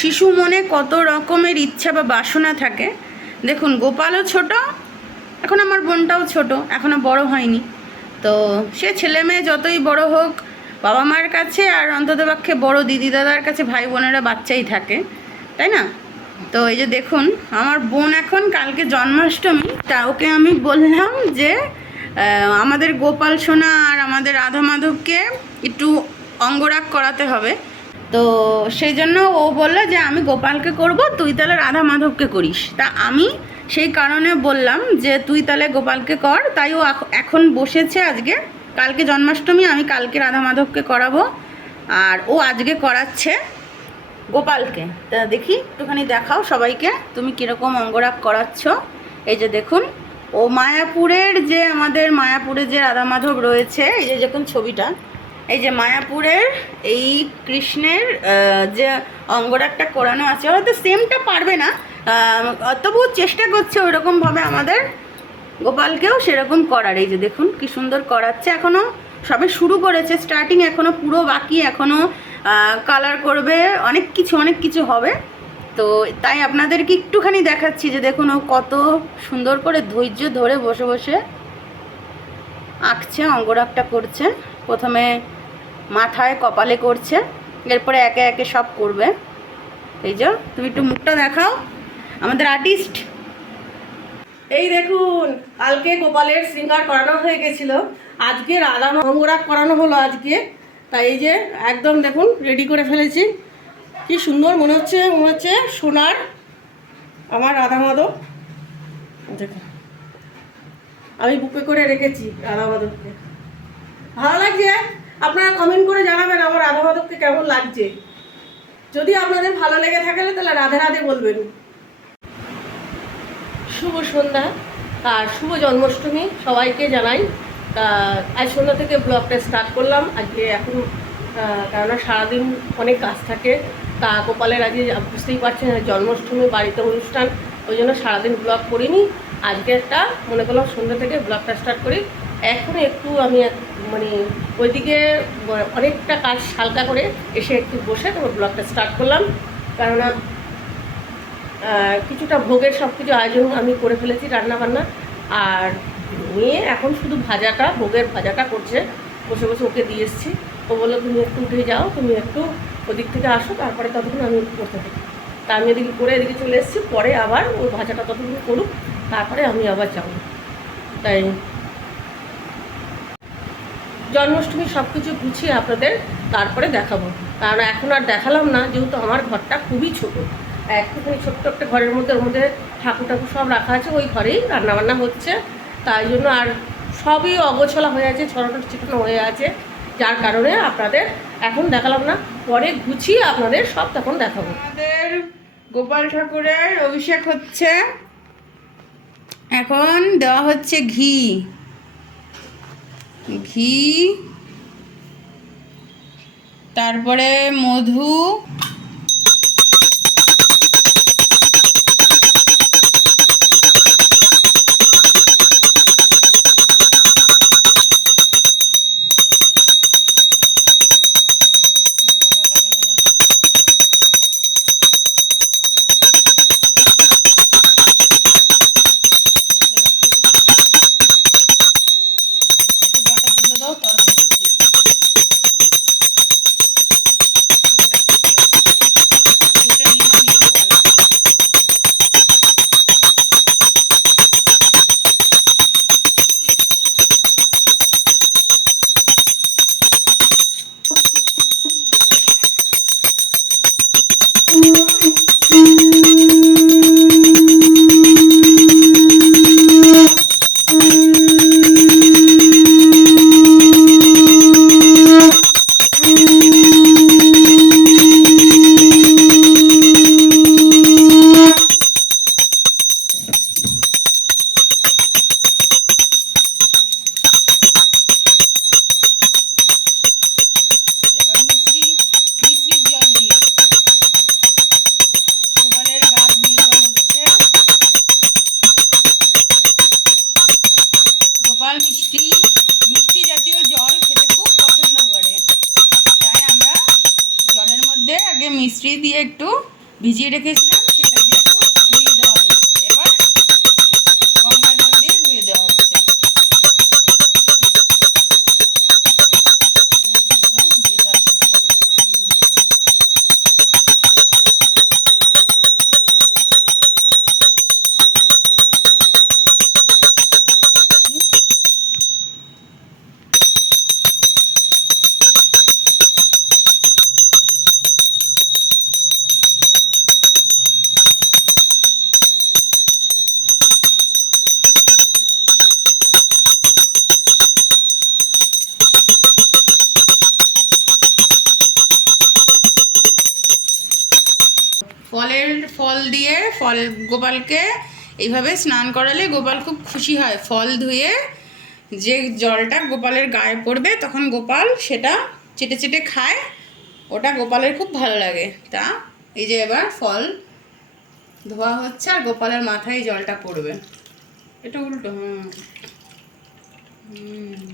শিশু মনে কত রকমের ইচ্ছা বা বাসনা থাকে। দেখুন, গোপালও ছোট, এখন আমার বোনটাও ছোট, এখনও বড় হয়নি। তো সে ছেলে মেয়ে যতই বড় হোক, বাবা মার কাছে আর অন্ততপক্ষে বড় দিদি দাদার কাছে ভাই বোনেরা বাচ্চাই থাকে, তাই না? তো এই যে দেখুন, আমার বোন এখন কালকে জন্মাষ্টমী, তা ওকে আমি বললাম যে আমাদের গোপাল সোনা আর আমাদের রাধা মাধবকে একটু অঙ্গরাগ করাতে হবে। তো সেই জন্য ও বলল যে, আমি গোপালকে করব, তুই তাহলে রাধা মাধবকে করিস। তা আমি সেই কারণে বললাম যে, তুই তাহলে গোপালকে কর। তাই ও এখন বসেছে আজকে। কালকে জন্মাষ্টমী, আমি কালকে রাধা মাধবকে করাবো। আর ও আজকে করাচ্ছে গোপালকে। তা দেখি, একটুখানি দেখাও সবাইকে, তুমি কীরকম অঙ্গরাগ করাচ্ছ। এই যে দেখুন, ও মায়াপুরের যে আমাদের মায়াপুরে যে রাধা মাধব রয়েছে, এই যে দেখুন ছবিটা এই যে মায়াপুরের, এই কৃষ্ণের যে অঙ্গরাগটা করানো আছে হয়তো সেমটা পারবে না। তবুও চেষ্টা করছে ওইরকমভাবে আমাদের গোপালকেও সেরকম করার। এই যে দেখুন কি সুন্দর করাচ্ছে। এখনও সবে শুরু করেছে স্টার্টিং এখনও পুরো বাকি এখনও কালার করবে, অনেক কিছু অনেক কিছু হবে। তো তাই আপনাদেরকে একটুখানি দেখাচ্ছি যে দেখুন ও কত সুন্দর করে ধৈর্য ধরে বসে বসে আঁকছে, অঙ্গরাগটা করছে। প্রথমে মাথায়, কপালে করছে। এরপরে একে একে সব করবে। এই যে, তুমি একটু মুখটা দেখাও। আমাদের আর্টিস্ট এই দেখুন, কালকে কপালের শৃঙ্গার করানো হয়ে গেছিল। আজকে রাধা অঙ্গরাগ করানো হলো আজকে। তাই এই যে, একদম দেখুন রেডি করে ফেলেছি। কি সুন্দর মনে হচ্ছে মনে হচ্ছে সোনার আমার রাধা মাধব। দেখুন, আমি বুকে করে রেখেছি রাধা মাধবকে। ভালো লাগছে? আপনারা কমেন্ট করে জানাবেন আমার রাধা মাধবকে কেমন লাগছে। যদি আপনাদের ভালো লেগে থাকে তাহলে রাধে রাধে বলবেন। শুভ সন্ধ্যা আর শুভ জন্মাষ্টমী সবাইকে জানাই। আজ সন্ধ্যা থেকে ব্লগটা স্টার্ট করলাম। আজকে এখন কেননা সারাদিন অনেক কাজ থাকে। তা, গোপালের আজকে বুঝতেই পারছেন, জন্মাষ্টমী বাড়িতে অনুষ্ঠান। ওই জন্য সারাদিন ব্লগ করিনি। আজকে একটা, মনে করলাম সন্ধ্যা থেকে ব্লগটা স্টার্ট করি। এখন একটু আমি মানে ওইদিকে অনেকটা কাজ হালকা করে এসে একটু বসে তোমার ব্লগটা স্টার্ট করলাম। কেননা কিছুটা ভোগের সব কিছু আয়োজন আমি করে ফেলেছি রান্না বান্না আর মেয়ে এখন শুধু ভাজাটা, ভোগের ভাজাটা করছে। বসে বসে ওকে দিয়ে এসেছি। ও বলল, তুমি একটু উঠে যাও, তুমি একটু ওদিক থেকে আসো, তারপরে ততক্ষণ আমি করতে থাকি। তা আমি এদিকে করে এদিকে চলে এসেছি। পরে আবার ওই ভাজাটা ততক্ষণ করুক, তারপরে আমি আবার যাব। তাই জন্মাষ্টমী সব কিছু গুছিয়ে আপনাদের তারপরে দেখাবো। কারণ এখন আর দেখালাম না, যেহেতু আমার ঘরটা খুবই ছোট। একটুখানি ছোট্ট একটা ঘরের মধ্যে, ওর মধ্যে ঠাকুর ঠাকুর সব রাখা আছে, ওই ঘরেই রান্নাবান্না হচ্ছে। তাই জন্য আর সবই অগোছলা হয়ে আছে, ছড়ানো ছিটানো হয়ে আছে। যার কারণে আপনাদের এখন দেখালাম না, পরে গুছিয়ে আপনাদের সব তখন দেখাবো। আমাদের গোপাল ঠাকুরের অভিষেক হচ্ছে। এখন দেওয়া হচ্ছে ঘি। ঘি তারপরে মধু ভিজিয়ে রেখেছিলাম সেটা দিয়ে একটু ধুয়ে দেওয়া হলো এবার গঙ্গা জল দিয়ে ধুয়ে দেওয়া হচ্ছে ধুয়ে দাও, দিয়ে তারপরে ফল ফুল দিয়ে দেবো। ফলের ফল ফল গোপালকে এইভাবে স্নান করালে গোপাল খুব খুশি হয়। ফল ধুয়ে যে জলটা গোপালের গায়ে পড়বে, তখন গোপাল সেটা চেটে চেটে খায়। ওটা গোপালের খুব ভালো লাগে। তা এই যে এবার ফল ধোয়া হচ্ছে আর গোপালের মাথায় জলটা পড়বে। এটা উল্টো, হুম। হুম।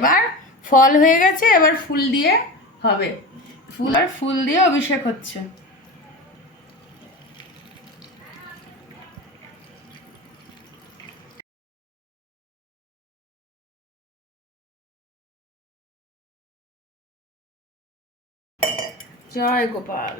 এবার ফল হয়ে গেছে, এবার ফুল দিয়ে হবে। ফুল আর ফুল দিয়ে অভিষেক হচ্ছে। জয় গোপাল।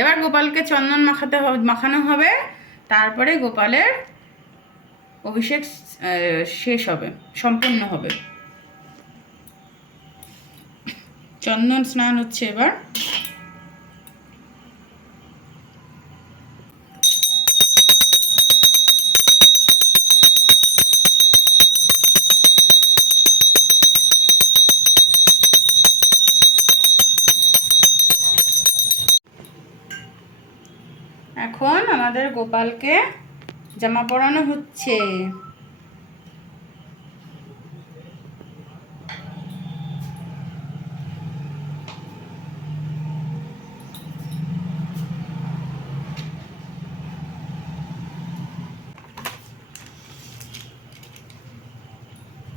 এবার গোপালকে চন্দন মাখাতে মাখানো হবে। তারপরে গোপালের অভিষেক শেষ হবে, সম্পূর্ণ হবে। চন্দন স্নান হচ্ছে এবার। এখন আমাদের গোপালকে জামা পরানো হচ্ছে।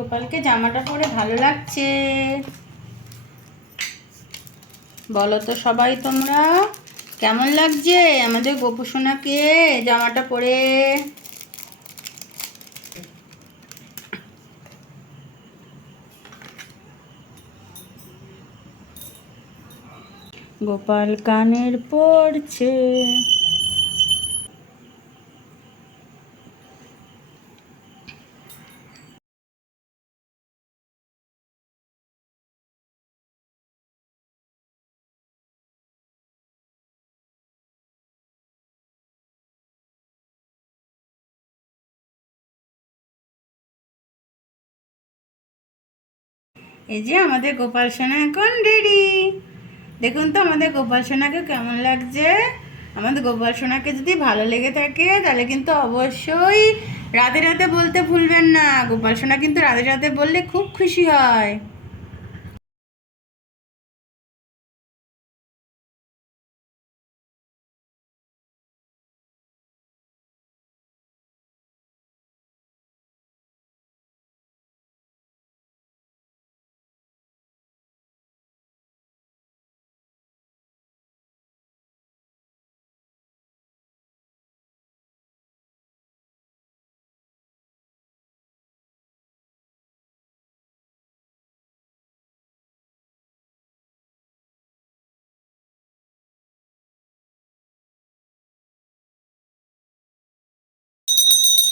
গোপালকে জামাটা পরে ভালো লাগছে। বলো তো সবাই তোমরা, কেমন লাগছে আমাদের গোপু সোনাকে জামাটা পরে? গোপাল কানের পড়ছে এই যে আমাদের গোপাল সোনা এখন রেডি দেখুন তো আমাদের গোপাল সোনাকে কেমন লাগছে? আমাদের গোপাল সোনাকে যদি ভালো লেগে থাকে, তাহলে কিন্তু অবশ্যই রাতে রাতে বলতে ভুলবেন না। গোপাল সোনা কিন্তু রাতে রাতে বললে খুব খুশি হয়।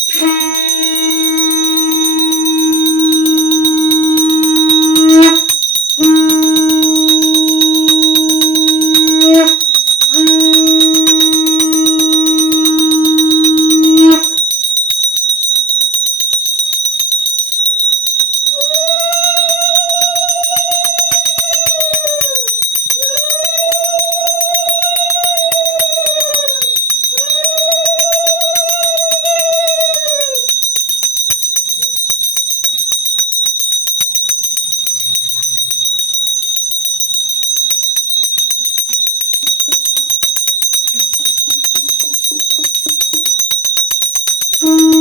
Música তুমি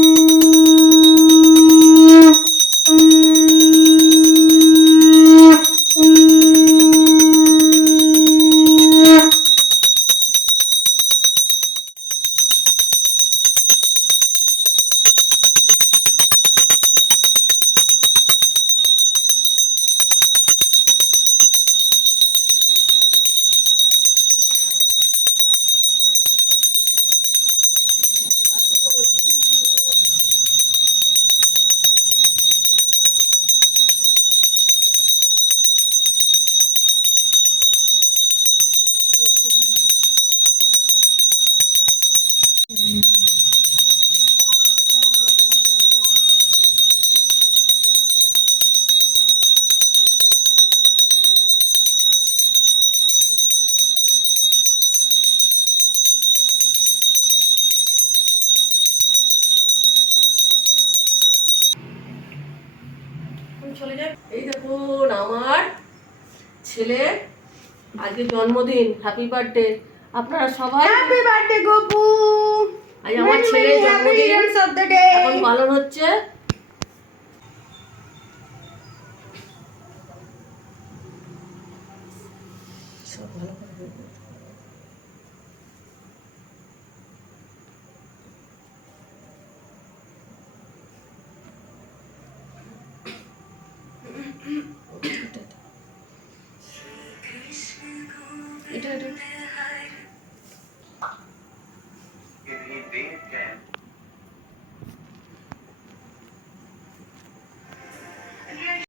এই দেখুন আমার ছেলে আজকে জন্মদিন হ্যাপি বার্থডে আপনারা সবাই হ্যাপি বার্থডে গোপু! আজ আমার ছেলের জন্মদিন। অফ দ্য ডে এখন পালন হচ্ছে